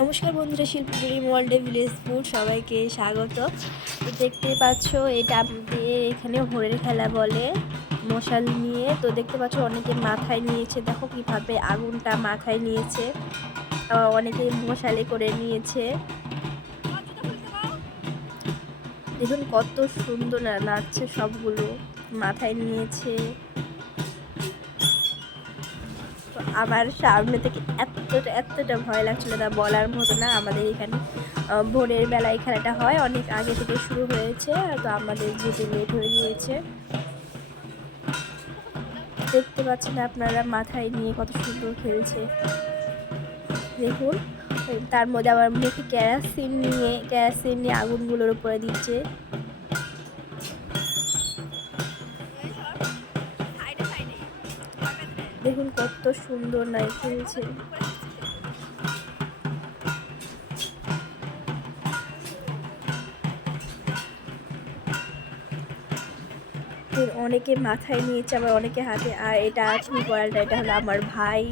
নমস্কার বন্ধুরা, শিল্পী ড্রিম ওয়ার্ল্ডে ভিলেজ ফুড সবাইকে স্বাগত। তো দেখতে পাচ্ছ এটা আমাদের এখানে হোরের খেলা বলে, মশাল নিয়ে। তো দেখতে পাচ্ছ অনেকে মাথায় নিয়েছে, দেখো কিভাবে আগুনটা মাথায় নিয়েছে, অনেকে মশালে করে নিয়েছে। দেখুন কত সুন্দর নাচছে, সবগুলো মাথায় নিয়েছে। তো আমার সামনে থেকে এতটা ভয় লাগছিল না, বলার মতো না। আমাদের এখানে ভোরের বেলায় খেলাটা হয়, অনেক আগে থেকে শুরু হয়েছে। তো আমাদের যেতে লেট হয়ে গিয়েছে। দেখতে পাচ্ছেন আপনারা, মাথায় নিয়ে কত সুন্দর খেলছে দেখুন। তার মধ্যে আবার মুখে কেরাসিন নিয়ে আগুনগুলোর উপরে দিচ্ছে। দেখুন কত সুন্দর নাই খেলছে। অনেকে মাথায় নিয়েছে, আবার অনেকে হাতে। আর এটা চুল করাটা, এটা হলো আমার ভাই।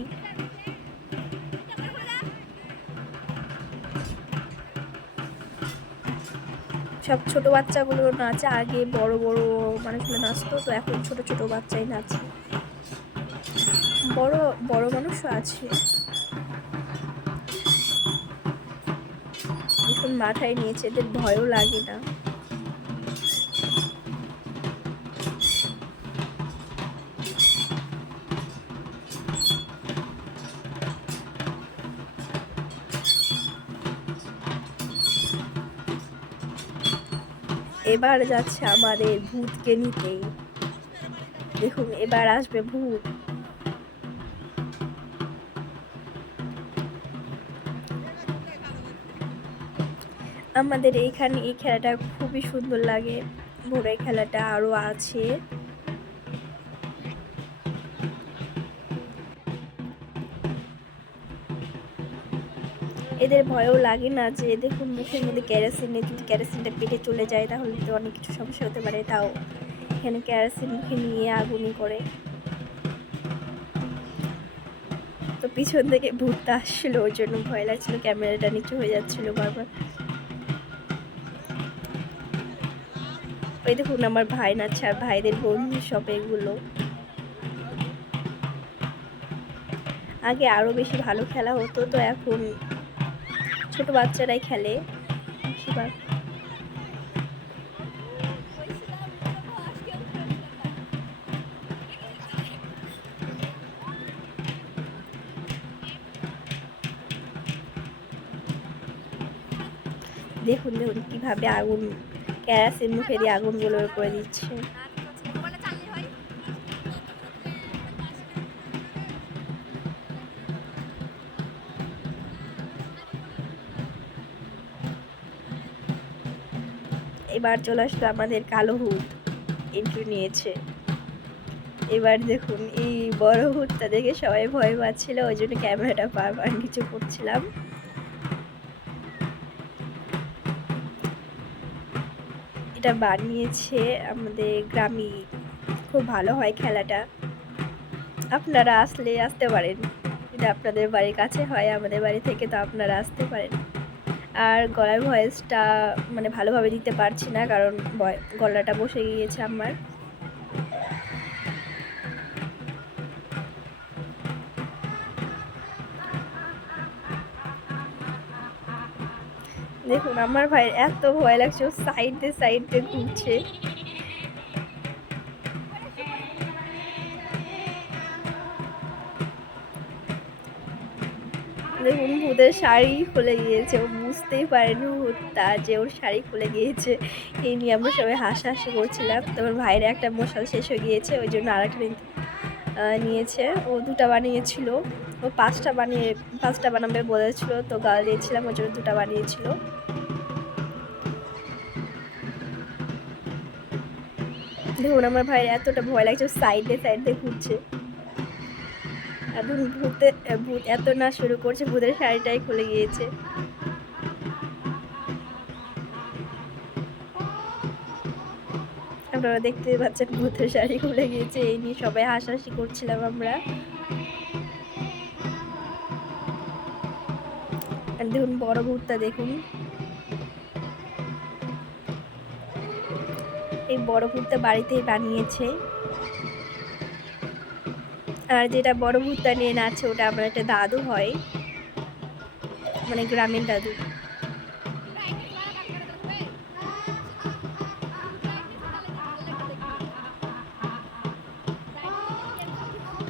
সব ছোট বাচ্চাগুলো নাচে, আগে বড় বড় মানুষগুলো নাচতো, তো এখন ছোট ছোট বাচ্চাই নাচে, বড় বড় মানুষও আছে। এখন মাথায় নিয়েছে, এদের ভয়ও লাগে না। এবার যাচ্ছে আমাদের ভূতকে নিতে। দেখুন এবার আসবে ভূত। আমাদের এইখানে এই খেলাটা খুবই সুন্দর লাগে, ভোরের খেলাটা আরও আছে। এদের ভয়ও লাগে না, যে দেখুন মুখের মধ্যে কেরোসিন, যদি কেরোসিনটা পেটে চলে যায় তাহলে তো অনেক কিছু সমস্যা হতে পারে। তাও এখানে কেরোসিন মুখে নিয়ে আগুনই করে। তো পিছন থেকে ভূতটা আসছিল, ওই জন্য ভয় লাগছিল, ক্যামেরাটা নিচু হয়ে যাচ্ছিল বারবার। ওই দেখুন আমার ভাই নাচছে, আর ভাইদের বন্ধু সব এগুলো। আগে আরও বেশি ভালো খেলা হতো, তো এখন ছোট বাচ্চারাই খেলে বেশিরভাগ। দেখুন দেখুন কিভাবে আগুন, কেরাসিন মুখে দিয়ে আগুনগুলোর উপরে দিচ্ছে। এবার চলে আসলো আমাদের কালো ভূত, এন্ট্রি নিয়েছে। এবার দেখুন এই বড় ভূতটা দেখে সবাই ভয় পাচ্ছিল, ওই জন্য ক্যামেরাটা বারবার নিচু করছিলাম। এটা বানিয়েছে আমাদের গ্রামে, খুব ভালো হয় খেলাটা। আপনারা আসতে পারেন, এটা আপনাদের বাড়ির কাছে হয় আমাদের বাড়ি থেকে, তো আপনারা আসতে পারেন। আর গলার ভয়েসটা মানে ভালোভাবে দিতে পারছি না, কারণ গলাটা বসে গিয়েছে আমার। দেখুন আমার ভাইয়ের এত ভয় লাগছে, ও সাইডে ঘুরছে। দেখুন ভূতের শাড়ি খুলে গিয়েছে, ও বুঝতেই পারেনি ভূতটা যে ওর শাড়ি খুলে গিয়েছে। এই নিয়ে আমরা সবাই হাসাহাসি করছিলাম। তোমার ভাইয়ের একটা মশাল শেষ হয়ে গিয়েছে, ওই জন্য আরেকটা নিয়েছে। ও দুটা বানিয়েছিল, ও পাঁচটা বানাবে বলেছিল, তো গাল দিয়েছিলাম, ওই জন্য দুটা বানিয়েছিল। দেখুন আমার ভাইয়ের এতটা ভয় লাগছে, সাইডে ঘুরছে। এখন ভূত এত না শুরু করছে, ভূতের শাড়িটাই খুলে গিয়েছে। আপনারা দেখতে পাচ্ছেন ভূতের শাড়ি খুলে গিয়েছে, এই নিয়ে সবাই হাসাহাসি করছিলাম আমরা। আর দেখুন বড় ভুট্টা, দেখুন এই বড় ভুট্টা বাড়িতেই বানিয়েছে। আর যেটা বড় ভুট্টা নিয়ে নাচছে ওটা আমার একটা দাদু হয়, মানে গ্রামের দাদু।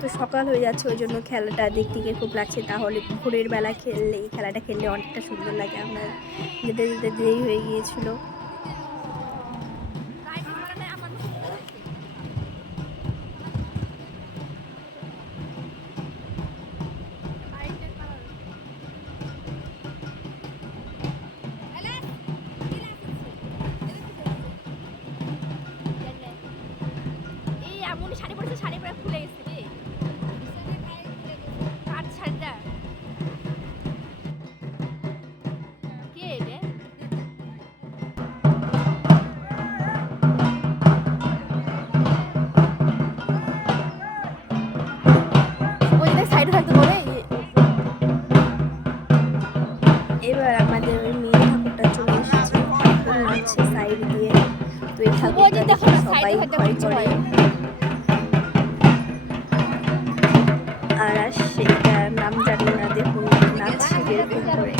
তো সকাল হয়ে যাচ্ছে, ওই জন্য খেলাটা দেখতে গিয়ে খুব লাগছে। তাহলে ভোরের বেলা খেললে, এই খেলাটা খেললে অনেকটা সুন্দর লাগে। আমরা যেতে যেতে দেরি হয়ে গিয়েছিল। শাড়ি পরেছে, শাড়ি পরে খুলে গেছে রে কার শাড়িটা, কে রে? ওই যে সাইডে থাকতে বলে। এবার আমাদের ওই মেয়ে ঠাকুরটা চলে এসেছে, ঠাকুর নাচছে সাইড দিয়ে। তো এই ঠাকুরটা দেখে সবাই ভয় করে। আর সেটার নাম জানি না, দেখুন নাচছে যেরকম করে।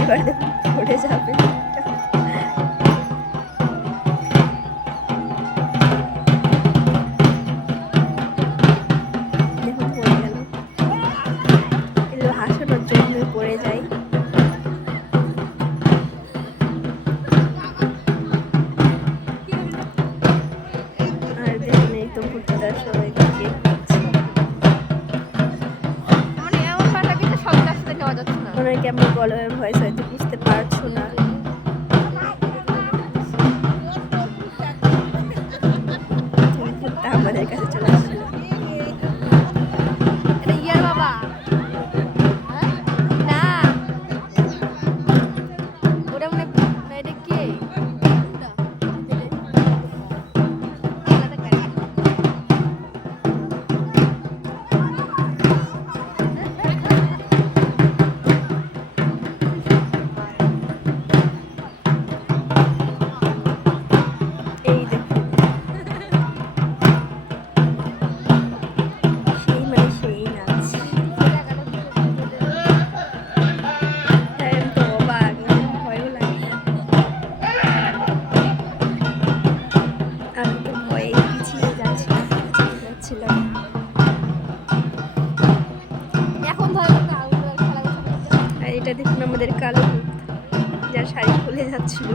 এবার দেখুন পড়ে যাবে। দেখুন পড়ে গেল, এগুলো হাসানোর জন্য পড়ে যায়। আর দেখুন এই তো ভুট্টা সবাই দেখে ওনার কেমন গলার ভয়েস হয়তো বুঝতে পারছো না। ভুট্টা আমাদের কাছে চলে আসলো। এটা দেখুন আমাদের কালো, যার শাড়ি খুলে যাচ্ছিল।